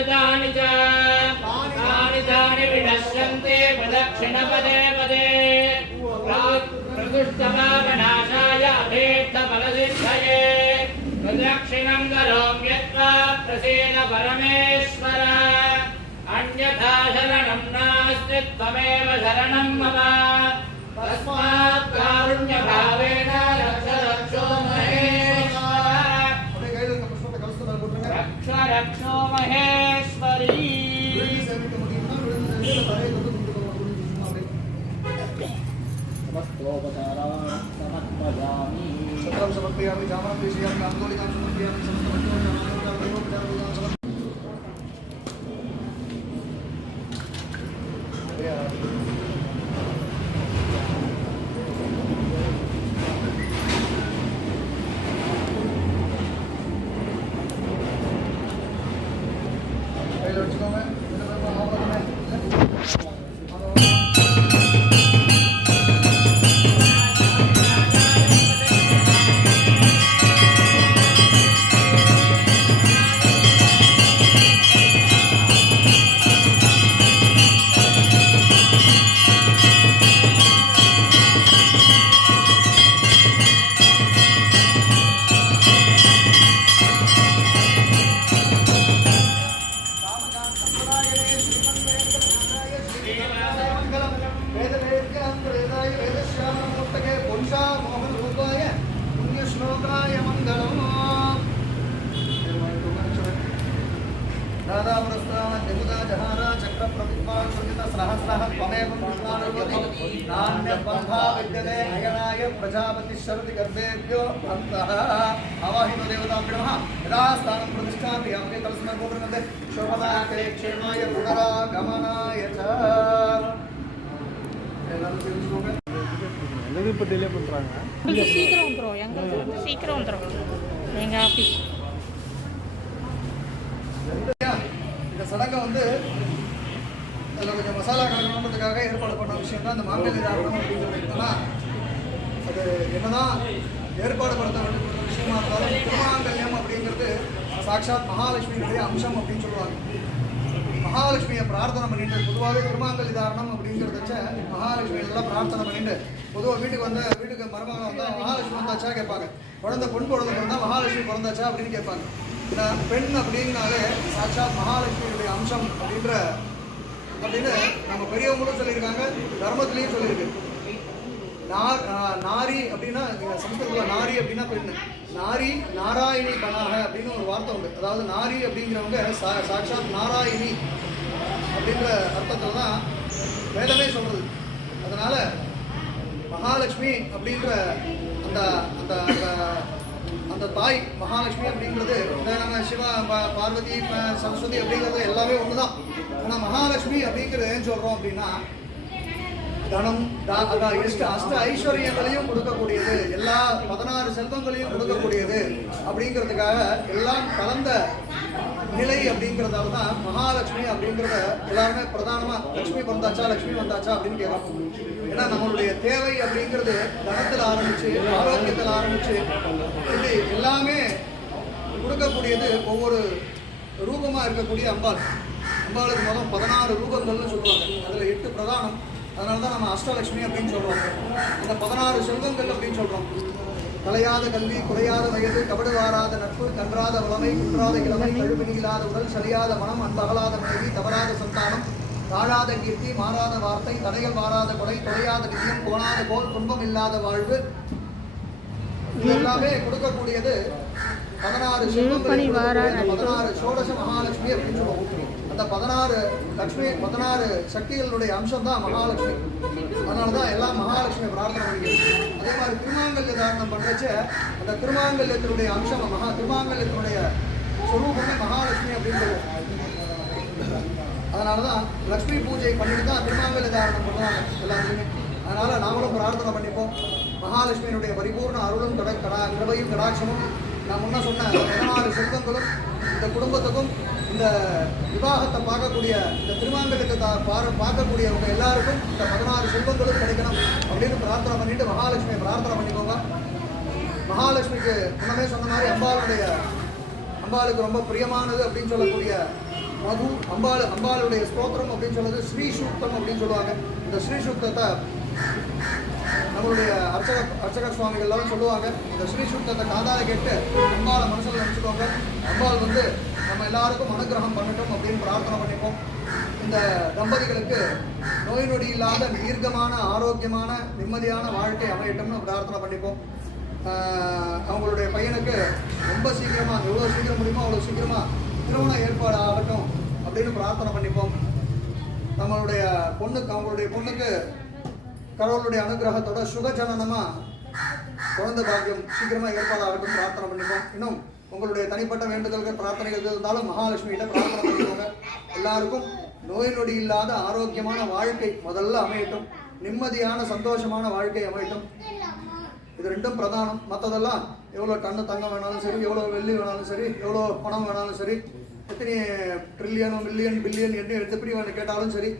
तानि च तानि तानि विनश्यन्ते प्रदक्षिणपदे पदे प्रदुष्टपापनाशाय अभीष्टफलसिद्धये प्रदक्षिणं करोम्यत्वा प्रसीद परमेश्वर अन्यथा शरणं नास्ति त्वमेव शरणं मम तस्मात् कारुण्यभावेन रक्ष विद्यते अयनाय प्रजापति शरति गर्भेभ्यो अन्तः आवाहितो देवताभ्यो नमः यदा स्थानं प्रतिष्ठापयामि तस्मै गोपुरमध्ये शोभनाय क्षेमाय पुनरागमनाय च எல்லாரும் தெரிஞ்சுக்கோங்க எல்லாரும் இப்போ டிலே பண்ணுறாங்க உங்களுக்கு சீக்கிரம் வந்துடும் எங்களுக்கு வந்து சீக்கிரம் வந்துடும் எங்கள் ஆஃபீஸ் சரியா? இந்த சடங்கை வந்து அதில் கொஞ்சம் மசாலா கலக்கணுன்றதுக்காக ஏற்பாடு பண்ண விஷயம் தான் அந்த மாங்கல்ய தாரணம் அப்படிங்கிறது இருக்குன்னா அது என்னதான் ஏற்பாடு படுத்த வேண்டிய விஷயமா இருந்தாலும் திருமாங்கல்யம் அப்படிங்கிறது சாட்சாத் மகாலட்சுமியினுடைய அம்சம் அப்படின்னு சொல்லுவாங்க. மகாலட்சுமியை பிரார்த்தனை பண்ணிட்டு பொதுவாகவே திருமாங்கல்ய தாரணம் அப்படிங்கிறத வச்ச மகாலட்சுமியெல்லாம் பிரார்த்தனை பண்ணிட்டு பொதுவாக வீட்டுக்கு வந்து வீட்டுக்கு மருமகன் வந்தால் மகாலட்சுமி வந்தாச்சா கேட்பாங்க. குழந்தை பொன் குழந்தை பிறந்தா மகாலட்சுமி பிறந்தாச்சா அப்படின்னு கேட்பாங்க. இந்த பெண் அப்படின்னாலே சாட்சாத் மகாலட்சுமியுடைய அம்சம் அப்படின்ற அப்படின்னு நம்ம பெரியவங்களும் சொல்லியிருக்காங்க தர்மத்திலையும் சொல்லியிருக்கு. நார் நாரி அப்படின்னா சமஸ்கிருதத்தில் நாரி அப்படின்னா பெண்ணு நாரி நாராயணி பனாக அப்படின்னு ஒரு வார்த்தை உண்டு. அதாவது நாரி அப்படிங்கிறவங்க சா சாட்சாத் நாராயணி அப்படின்ற அர்த்தத்தில் தான் வேதமே சொல்கிறது அதனால் மகாலட்சுமி அப்படின்ற அந்த அந்த அந்த தாய் மகாலட்சுமி அப்படிங்கிறது நம்ம சிவா பார்வதி ப- சரஸ்வதி அப்படிங்கிறது எல்லாமே ஒன்று தான் மகாலட்சுமி அப்படிங்கிறது ஏன் சொல்கிறோம் அப்படின்னா தனம் இஷ்ட அஷ்ட ஐஸ்வர்யங்களையும் கொடுக்கக்கூடியது எல்லா பதினாறு செல்வங்களையும் கொடுக்கக்கூடியது அப்படிங்கிறதுக்காக எல்லாம் கலந்த நிலை அப்படிங்கிறதால தான் மகாலட்சுமி அப்படிங்கிறத எல்லாருமே பிரதானமா லட்சுமி வந்தாச்சா லட்சுமி வந்தாச்சா அப்படின்னு கேட்கணும் ஏன்னா நம்மளுடைய தேவை அப்படிங்கிறது தனத்தில் ஆரம்பிச்சு ஆரோக்கியத்தில் ஆரம்பிச்சு இப்படி எல்லாமே கொடுக்கக்கூடியது ஒவ்வொரு ரூபமா இருக்கக்கூடிய அம்பாள். அம்பாளுக்கு மொத்தம் பதினாறு ரூபங்கள்னு சொல்லுவாங்க. அதுல எட்டு பிரதானம். அதனால தான் நம்ம அஷ்டலட்சுமி அப்படின்னு சொல்றோம். இந்த பதினாறு செல்வங்கள் அப்படின்னு சொல்றோம். கலையாத கல்வி குறையாத வயது கபடு வாராத நட்பு கன்றாத வளமை குன்றாத இளமை கழுவினி இல்லாத உடல் சரியாத மனம் அன்பகலாத மனைவி தவறாத சந்தானம் தாழாத கீர்த்தி மாறாத வார்த்தை தடைகள் மாறாத கொடை தொலையாத நிதியம் போனாத போல் துன்பம் இல்லாத வாழ்வு. இது எல்லாமே கொடுக்கக்கூடியது பதினாறு அந்த பதினாறு சோடச மகாலட்சுமி அப்படின்னு சொல்லுவோம். அந்த பதினாறு லட்சுமி பதினாறு சக்திகளுடைய அம்சம் தான் மகாலட்சுமி. அதனால தான் எல்லாம் மகாலட்சுமி பிரார்த்தனை பண்ணிக்கிறது அதே மாதிரி திருமாங்கல்ய தாரணம் பண்ணுறச்ச அந்த திருமாங்கல்யத்தினுடைய அம்சம் மகா திருமாங்கல்யத்தினுடைய சொரூபமே மகாலட்சுமி அப்படின்னு சொல்லுவோம் அதனால தான் லக்ஷ்மி பூஜை பண்ணிட்டு தான் திருமாங்கல்ய தாரணம் பண்ணுவாங்க எல்லாருமே அதனால நாமளும் பிரார்த்தனை பண்ணிப்போம். மகாலட்சுமியினுடைய பரிபூர்ண அருளும் கடை கடா கிருபையும் கடாட்சமும். நான் முன்ன சொன்ன பதினாறு சிற்பங்களும் இந்த குடும்பத்துக்கும் இந்த விவாகத்தை பார்க்கக்கூடிய இந்த திருமாங்கல்யத்தை பார பார்க்கக்கூடியவங்க எல்லாருக்கும் இந்த பதினாறு செல்வங்களும் கிடைக்கணும் அப்படின்னு பிரார்த்தனை பண்ணிட்டு மகாலட்சுமியை பிரார்த்தனை பண்ணிக்கோங்க. மகாலட்சுமிக்கு முன்னமே சொன்ன மாதிரி அம்பாளுடைய அம்பாளுக்கு ரொம்ப பிரியமானது அப்படின்னு சொல்லக்கூடிய மது அம்பாள் அம்பாளுடைய ஸ்தோத்திரம் அப்படின்னு சொல்றது ஸ்ரீ சூக்தம் அப்படின்னு சொல்லுவாங்க. இந்த ஸ்ரீ சூக்தத்தை நம்மளுடைய அர்ச்சக அர்ச்சக சுவாமிகள்லாம் சொல்லுவாங்க இந்த ஸ்ரீ சுத்தத்தை காதால கேட்டு அம்பாளை மனசில் நினச்சிக்கோங்க. அம்பாள் வந்து நம்ம எல்லாருக்கும் அனுகிரகம் பண்ணட்டும் அப்படின்னு பிரார்த்தனை பண்ணிப்போம். இந்த தம்பதிகளுக்கு நோய் நொடி இல்லாத தீர்க்கமான ஆரோக்கியமான நிம்மதியான வாழ்க்கை அமையட்டும்னு பிரார்த்தனை பண்ணிப்போம். அவங்களுடைய பையனுக்கு ரொம்ப சீக்கிரமாக எவ்வளோ சீக்கிரம் முடியுமோ அவ்வளோ சீக்கிரமாக திருமணம் ஏற்பாடு ஆகட்டும் அப்படின்னு பிரார்த்தனை பண்ணிப்போம். நம்மளுடைய பொண்ணுக்கு அவங்களுடைய பொண்ணுக்கு கடவுளுடைய அனுகிரகத்தோட சுகஜனனமா குழந்தை பாக்கியம் சீக்கிரமா ஏற்பாடாகட்டும் பிரார்த்தனை பண்ணிப்போம். இன்னும் உங்களுடைய தனிப்பட்ட வேண்டுதல்கள் பிரார்த்தனைகள் இருந்தாலும் மகாலட்சுமியிட்ட பிரார்த்தனை பண்ணிக்கோங்க. எல்லாருக்கும் நோய் நொடி இல்லாத ஆரோக்கியமான வாழ்க்கை முதல்ல அமையட்டும். நிம்மதியான சந்தோஷமான வாழ்க்கை அமையட்டும். இது ரெண்டும் பிரதானம். மற்றதெல்லாம் எவ்வளோ டன்னு தங்கம் வேணாலும் சரி எவ்வளோ வெள்ளி வேணாலும் சரி எவ்வளோ பணம் வேணாலும் சரி எத்தனை ட்ரில்லியனோ மில்லியன் பில்லியன் என்ன எப்படி வேணும் கேட்டாலும் சரி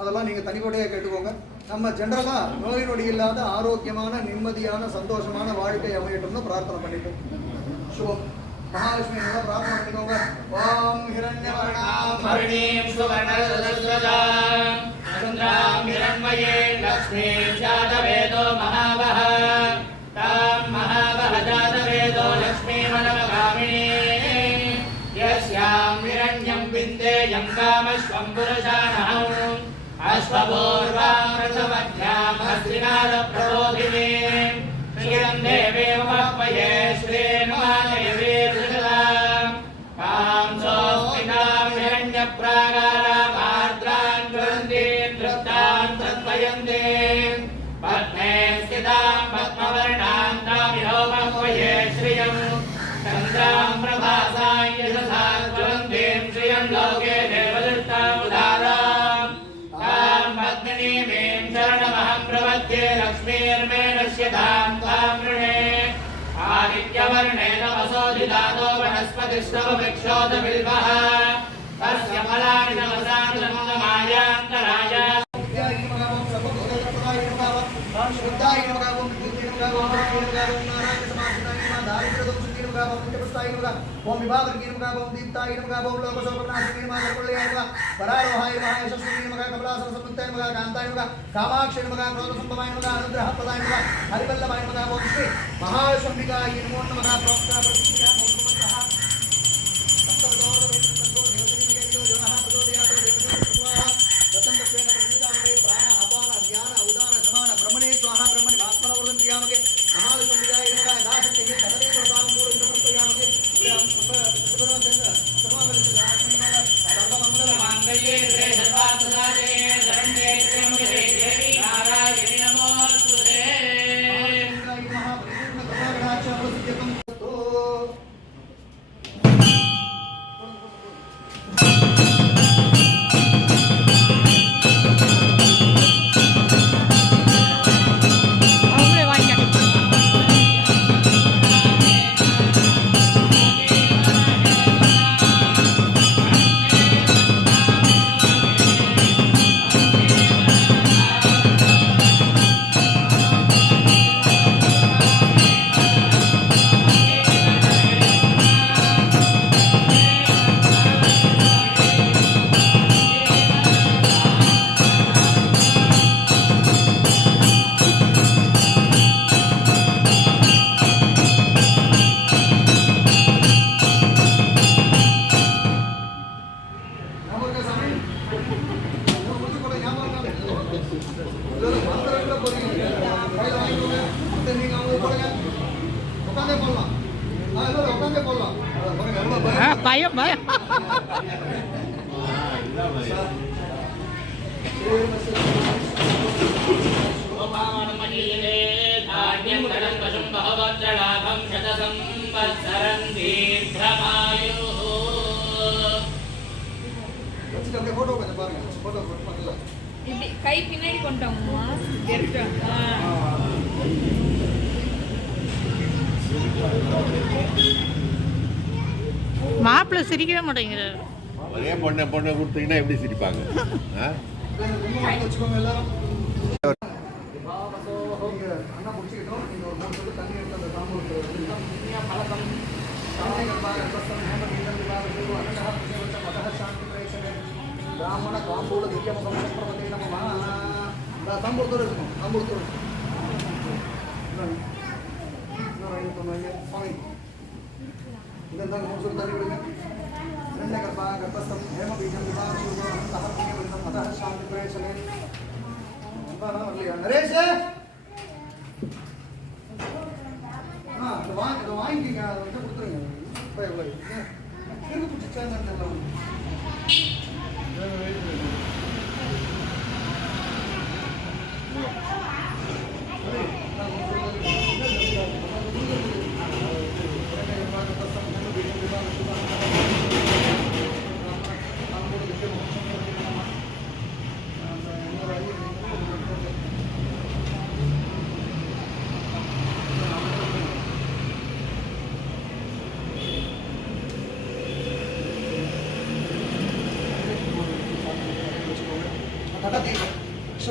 அதெல்லாம் நீங்கள் தனிப்படையாக கேட்டுக்கோங்க. நம்ம ஜென்ரலாக நோய் நொடி இல்லாத ஆரோக்கியமான நிம்மதியான சந்தோஷமான வாழ்க்கை அமையட்டும்னு பிரார்த்தனை பண்ணிட்டோம் சுபம் மகாலட்சுமி என்னோட பிரார்த்தனை பண்ணிக்கோங்க ஓம் ஹிரண்யவர்ணாம் हरिणीं सुवर्णसहस्रजाम् चन्द्रां हिरण्मये लक्ष्मीं जातवेदो महावः तां महावः जातवेदो लक्ष्मीमनवगामिनी यस्यां हिरण्यं विन्देयं कामश्वं पुरुषाणहम् అష్టపూర్వామృతమధ్య पद्मिनीमीं शरणमहं प्रपद्ये लक्ष्मीर्मे नश्यतां तां वृणे आदित्यवर्णे नमसोदिदातो वनस्पतिश्रवभिक्षोदबिल्वः तस्य फलानि స్థాయి నమః ఓం విభాగరికి నమః ఓం దీప్తాయి నమః ఓం లోకశోకనాశిని నమః కరుణాయ నమః పరారోహాయ నమః యశస్విని నమః కమలాసన సముత్తాయ నమః కాంతాయ నమః కామాక్షి నమః క్రోధ సంభవాయ నమః అనుగ్రహ ప్రదాయ నమః హరివల్లభాయ నమః. ఓం இப்படி கை பின்னாடி கொண்டோம்மா மாப்பிள்ளை சிரிக்கவே மாட்டேங்கிறாரு. ஒரே பொண்ணை பொண்ணை கொடுத்தீங்கன்னா எப்படி சிரிப்பாங்க? அண்ணா முடிச்சுக்கிட்டோம். நீங்க ஒரு மூணு சொல்லி தண்ணி బ్రాహ్మణ కాంబూల దివ్యముఖం చక్రపతి నమ తమ్ముడు దొరుకుతాం తమ్ముడు దొరుకుతాం ఇదంతా మనుషులు తల్లి హిరణ్యగర్భ గర్భస్థం హేమబీజం వివాహం అంతః పుణ్యవృందం అతః శాంతి ప్రవేశమే నరేష్! வாங்கிக்கிங்க அதை வந்து கொடுத்துருங்க. இப்போ எவ்வளோ இருக்கு பிடிச்சாங்க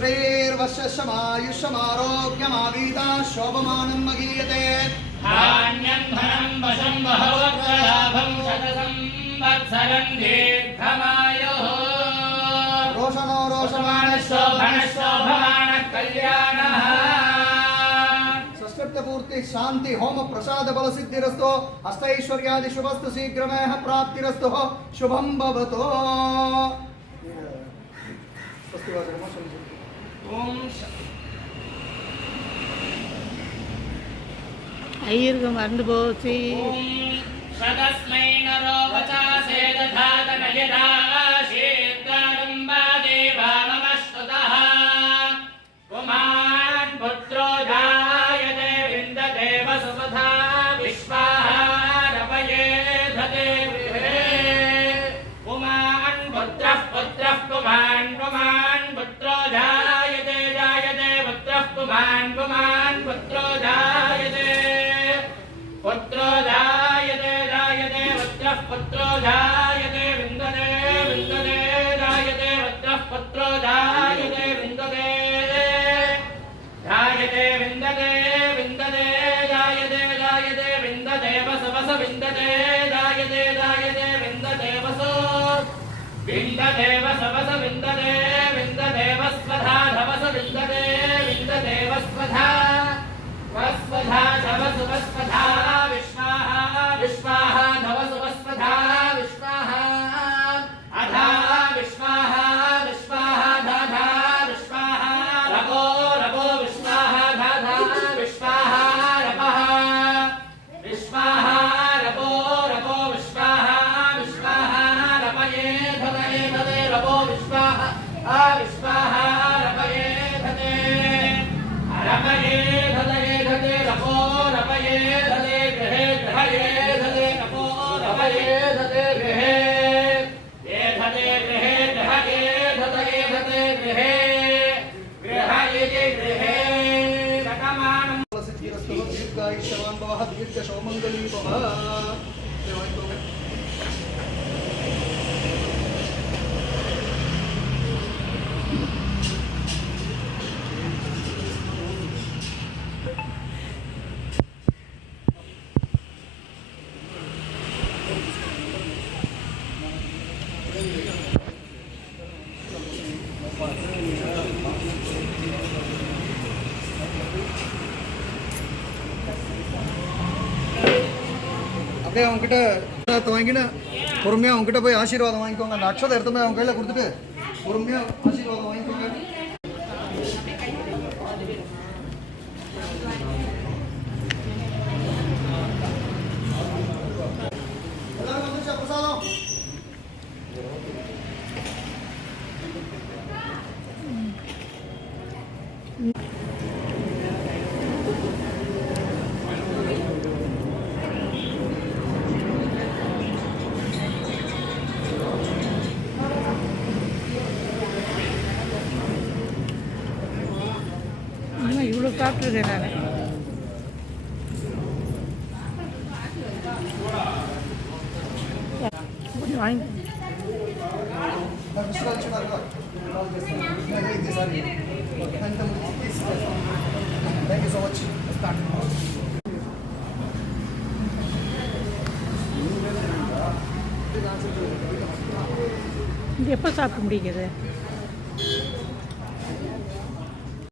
श्रीर्वशमायुष्यमारोग्यमावीता शोभमानं मगीयते धान्यं धनं वशं बहवक्त्रलाभं शतसंवत्सरं दीर्घमायुः रोशनो रोषमाणशोभनशोभमानः कल्याणः सष्टपूर्ति शांति होम प्रसाद बल सिद्धिरस्तो अष्टैश्वर्यादि शुभस्तु शीघ्रमेह प्राप्तिरस्तु शुभम भवतो स्वस्ति वाचकमो सन्ति। ॐ ఐర్గ మరణి పోసి సదస్మైన రోపచా సేద ధాత నయదా रवये धदे गृहे அப்படியே அவங்ககிட்ட ஆசீர்வாதத்தை வாங்கின்னு பொறுமையாக அவங்ககிட்ட போய் ஆசீர்வாதம் வாங்கிக்கோங்க. அந்த அக்ஷதை எடுத்து போய் அவங்க கையில் கொடுத்துட்டு பொறுமையாக ஆசீர்வாதம் வாங்கிக்கோங்க எல்லாரும் வந்துச்சா பிரசாதம் இன்னும் இவ்வளோ சாப்பிட்ருக்கேன் நான் கொஞ்சம் வாங்கி இது எப்போ சாப்பிட முடியுது